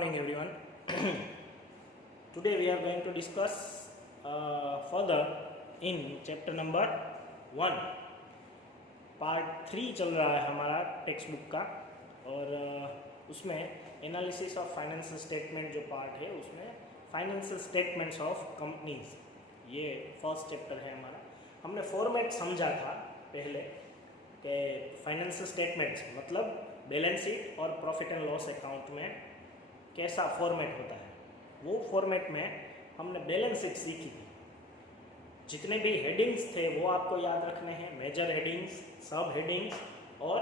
morning, everyone. Today we are going to discuss further in chapter number 1. Part 3 चल रहा है हमारा text book का और उसमें एनालिसिस ऑफ फाइनेंशियल स्टेटमेंट जो पार्ट है उसमें फाइनेंशियल स्टेटमेंट्स ऑफ कंपनीज ये फर्स्ट चैप्टर है हमारा। हमने फॉर्मेट समझा था पहले कि फाइनेंशियल स्टेटमेंट्स मतलब बैलेंस शीट और प्रॉफिट एंड लॉस अकाउंट में कैसा फॉर्मेट होता है। वो फॉर्मेट में हमने बैलेंस शीट सीखी थी। जितने भी हेडिंग्स थे वो आपको याद रखने हैं, मेजर हेडिंग्स, सब हेडिंग्स और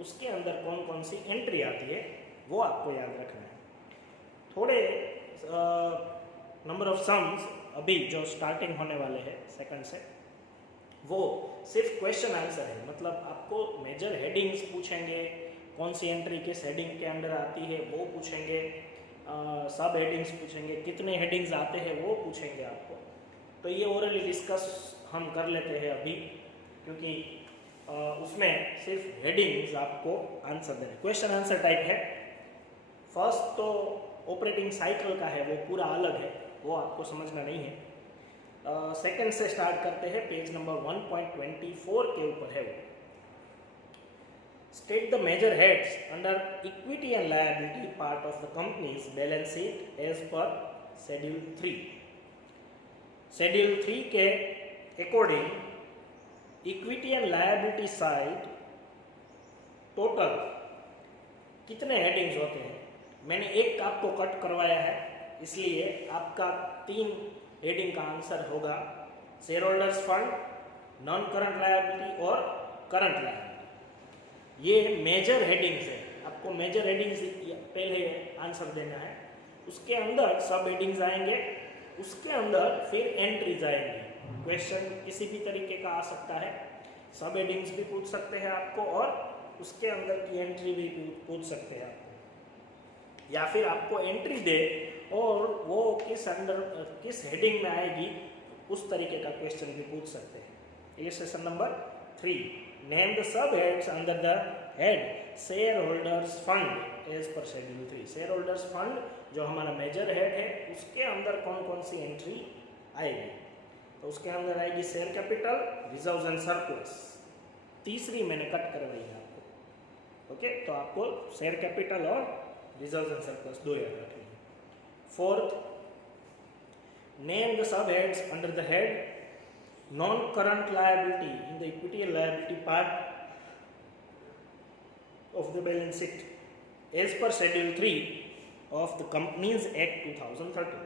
उसके अंदर कौन कौन सी एंट्री आती है वो आपको याद रखना है। थोड़े नंबर ऑफ सम्स अभी जो स्टार्टिंग होने वाले हैं सेकंड से, वो सिर्फ क्वेश्चन आंसर है। मतलब आपको मेजर हेडिंग्स पूछेंगे, कौन सी एंट्री किस हेडिंग के अंदर आती है वो पूछेंगे, सब हेडिंग्स पूछेंगे, कितने हेडिंग्स आते हैं वो पूछेंगे आपको। तो ये ओरली डिस्कस हम कर लेते हैं अभी, क्योंकि उसमें सिर्फ हेडिंग्स आपको आंसर देने, क्वेश्चन आंसर टाइप है। फर्स्ट तो ऑपरेटिंग साइकिल का है, वो पूरा अलग है, वो आपको समझना नहीं है। सेकंड से स्टार्ट करते हैं, पेज नंबर 1.24 के ऊपर है वो। State the major heads under equity and liability part of the company's balance sheet as per Schedule 3. Schedule 3 के according equity and liability side total कितने हेडिंग्स होते हैं। मैंने एक आपको कट करवाया है, इसलिए आपका 3 हेडिंग का आंसर होगा share holders fund, non current liability और करंट लायबिलिटी। ये मेजर हेडिंग्स है, आपको मेजर हेडिंग्स पहले आंसर देना है। उसके अंदर सब हेडिंग्स आएंगे, उसके अंदर फिर एंट्रीज आएंगे। क्वेश्चन किसी भी तरीके का आ सकता है, सब हेडिंग्स भी पूछ सकते हैं आपको और उसके अंदर की एंट्री भी पूछ सकते हैं आपको, या फिर आपको एंट्री दे और वो किस हेडिंग में आएगी उस तरीके का क्वेश्चन भी पूछ सकते हैं। Illustration number 3, name the sub heads under the head share holders fund as per schedule 3। Share holders fund जो हमारा मेजर हेड है उसके अंदर कौन कौन सी एंट्री आएगी। तो उसके अंदर आएगी share capital, reserves and surplus. तीसरी मैंने कट करवाई है आपको, ओके। तो आपको शेयर कैपिटल और रिजर्व्स एंड सरप्लस 2 याद रखनी है। Fourth, name the sub heads under the head non-current liability in the equity and liability part of the balance sheet as per Schedule 3 of the Companies Act 2013।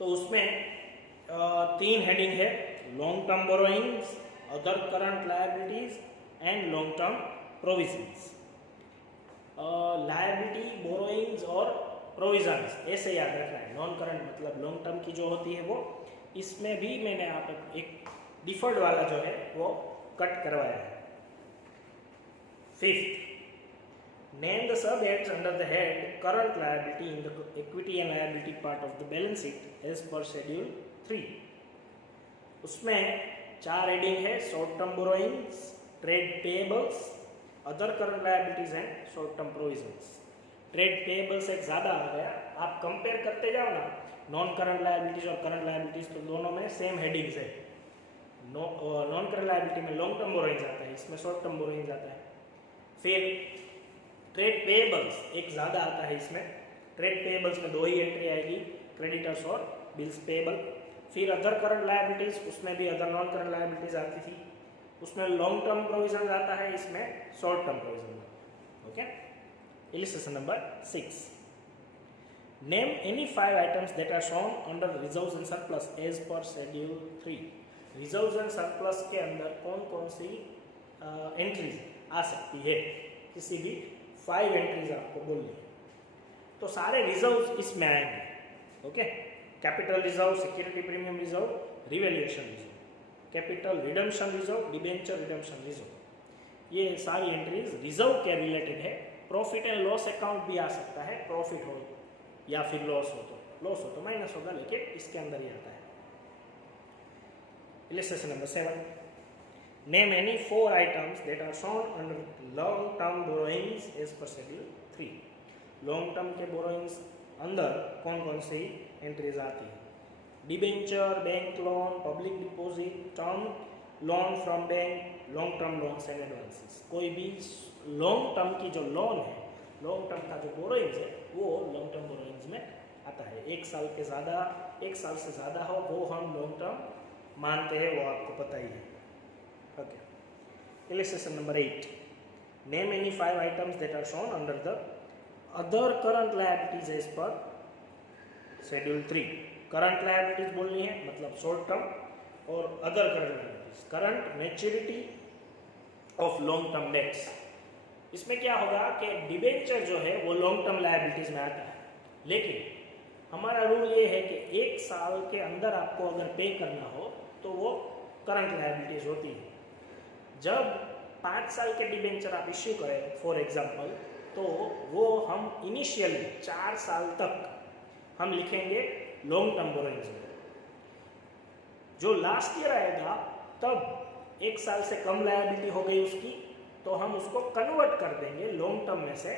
तो उसमें 3 heading है, long term borrowings, other current liabilities and long term provisions. Liability, borrowings और provisions ऐसे याद रखना है। Non current मतलब long term की जो होती है वो, इसमें भी मैंने आप एक डिफर्ड वाला जो है वो कट करवाया है। Fifth, name the sub heads under the head current liability in the equity and liability part of the balance sheet as per schedule 3। उसमें 4 हेडिंग है, short term borrowings, trade payables, other current liabilities and short term provisions. Trade payables एक ज़्यादा आ गया, आप compare करते जाओ ना, नॉन करंट लायबिलिटीज और करंट लायबिलिटीज तो दोनों में सेम हेडिंग्स है। नॉन करंट लायबिलिटी में लॉन्ग टर्म बोरोइंग्स आता है, इसमें शॉर्ट टर्म बोरोइंग्स आता है। फिर ट्रेड पेएबल्स एक ज़्यादा आता है, इसमें ट्रेड पेएबल्स में 2 ही एंट्री आएगी, क्रेडिटर्स और बिल्स पेएबल। फिर अदर करंट लायबिलिटीज, उसमें भी अदर नॉन करंट लायबिलिटीज आती थी, उसमें लॉन्ग टर्म प्रोविजन आता है, इसमें short term provision. Okay. Illustration number 6, name any 5 items that are shown under reserves and surplus as per schedule 3। Reserves and surplus के अंदर कौन कौन सी एंट्रीज आ सकती है, किसी भी 5 एंट्रीज आपको बोलनी है। तो सारे रिजर्व्स इसमें आएंगे, okay. Capital reserve, security premium reserve, revaluation reserve, capital redemption reserve, debenture redemption reserve, ये सारी एंट्रीज रिजर्व के रिलेटेड है। प्रॉफिट एंड लॉस अकाउंट भी आ सकता है, प्रॉफिट हो या फिर लॉस हो तो माइनस होगा, लेकिन इसके अंदर ही आता है। Illustration number 7, name any 4 items that are shown under long term borrowings as per schedule 3। Long term के बोरोइंग्स अंदर कौन कौन सी एंट्रीज आती है? Debenture, bank loan, public deposit, term loan from bank, long term loans and advances. कोई भी long term की जो लोन है, लॉन्ग टर्म का जो बोरोइंग्स है, वो लॉन्ग टर्म बोरोइंग्स में आता है। एक साल से ज़्यादा हो वो हम लॉन्ग टर्म मानते हैं, वो आपको पता ही है। Okay, illustration number 8. Name any 5 items that are shown under the other current liabilities as per Schedule 3. Current liabilities बोलनी है, मतलब शॉर्ट टर्म, और other current liabilities, current maturity of long term debts. इसमें क्या होगा कि डिबेंचर जो है वो लॉन्ग टर्म लायबिलिटीज में आता है, लेकिन हमारा रूल ये है कि 1 साल के अंदर आपको अगर पे करना हो तो वो करंट लायबिलिटीज होती है। जब 5 साल के डिबेंचर आप इश्यू करें फॉर एग्जांपल, तो वो हम इनिशियली 4 साल तक हम लिखेंगे लॉन्ग टर्म बोरोइंग्स में। जो लास्ट ईयर आएगा तब 1 साल से कम लायबिलिटी हो गई उसकी, तो हम उसको कन्वर्ट कर देंगे लॉन्ग टर्म में से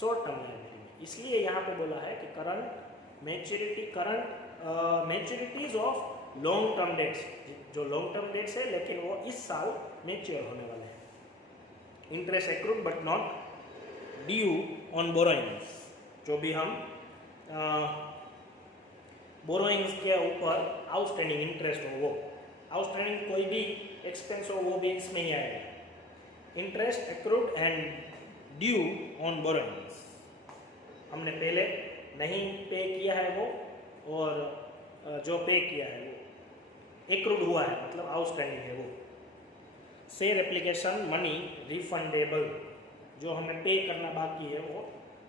शॉर्ट टर्म लायबिलिटी में। इसलिए यहाँ पे बोला है कि current मैच्योरिटीज of long term debts, जो लॉन्ग टर्म डेट्स है लेकिन वो इस साल मैच्योर होने वाले हैं। Interest accrued but not due on borrowings, जो भी हम बोरोइंग्स के ऊपर आउटस्टैंडिंग इंटरेस्ट हो, वो आउटस्टैंडिंग कोई भी एक्सपेंस हो वो भी इसमें ही आएगा। Interest accrued and due on borrowings, हमने पहले नहीं पे किया है वो, और जो पे किया है वो एक्रूड हुआ है, मतलब आउटस्टैंडिंग है वो। शेयर एप्लीकेशन मनी रिफंडेबल, जो हमें पे करना बाकी है वो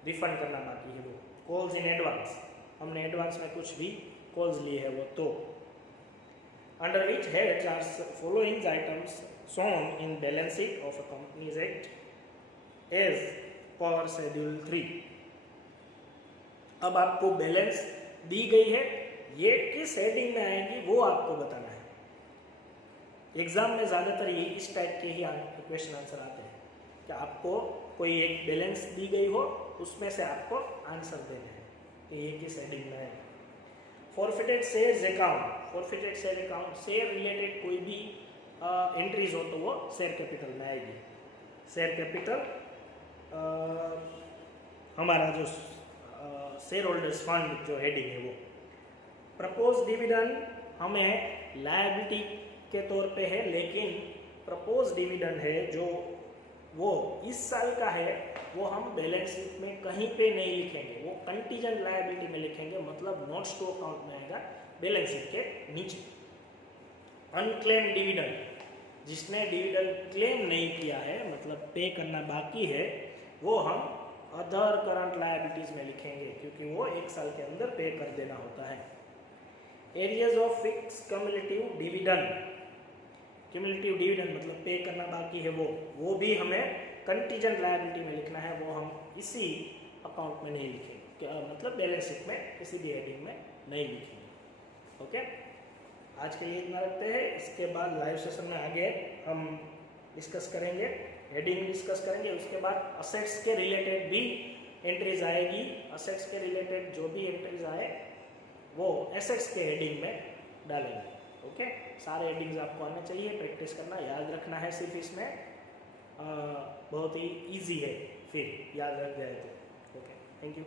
रिफंड करना बाकी है वो। कॉल्स इन एडवांस, हमने एडवांस में कुछ भी कॉल्स लिए है वो। तो under which heads are following items shown in balance sheet of a companies act as per schedule 3। अब आपको बैलेंस दी गई है, ये किस हेडिंग में आएगी वो आपको बताना है। एग्जाम में ज़्यादातर ये इस टाइप के ही क्वेश्चन आंसर आते हैं कि आपको कोई एक बैलेंस दी गई हो, उसमें से आपको आंसर देने हैं कि ये किस हेडिंग में है। Forfeited shares account, forfeited share account, share related कोई भी एंट्रीज हो तो वो शेयर कैपिटल में आएगी। शेयर कैपिटल हमारा जो शेयर होल्डर्स फंड जो हेडिंग है वो। प्रपोज डिविडेंड हमें लायबिलिटी के तौर पे है, लेकिन प्रपोज डिविडेंड है जो वो इस साल का है, वो हम बैलेंस शीट में कहीं पे नहीं लिखेंगे, वो कंटीजेंट लायबिलिटी में लिखेंगे, मतलब नोट्स टू अकाउंट में आएगा बैलेंस शीट के नीचे। अनक्लेम डिविडेंड, जिसने डिविडेंड क्लेम नहीं किया है, मतलब पे करना बाकी है, वो हम अदर करंट लायबिलिटीज में लिखेंगे, क्योंकि वो 1 साल के अंदर पे कर देना होता है। Areas of fix cumulative dividend, cumulative dividend मतलब पे करना बाकी है वो भी हमें कंटीजेंट लायबिलिटी में लिखना है, वो हम इसी अकाउंट में नहीं लिखेंगे, क्या मतलब बैलेंस शीट में किसी भी हेडिंग में नहीं लिखेंगे। ओके, आज के लिए इतना रखते हैं। इसके बाद लाइव सेशन में आगे हम डिस्कस करेंगे, हेडिंग डिस्कस करेंगे, उसके बाद असेट्स के रिलेटेड भी एंट्रीज आएगी। असेट्स के रिलेटेड जो भी एंट्रीज आए वो एसेट्स के हेडिंग में डालेंगे। ओके, सारे हेडिंग्स आपको आने चाहिए, प्रैक्टिस करना, याद रखना है। सिर्फ इसमें बहुत ही इजी है, फिर याद रख जाए तो। Okay, thank you.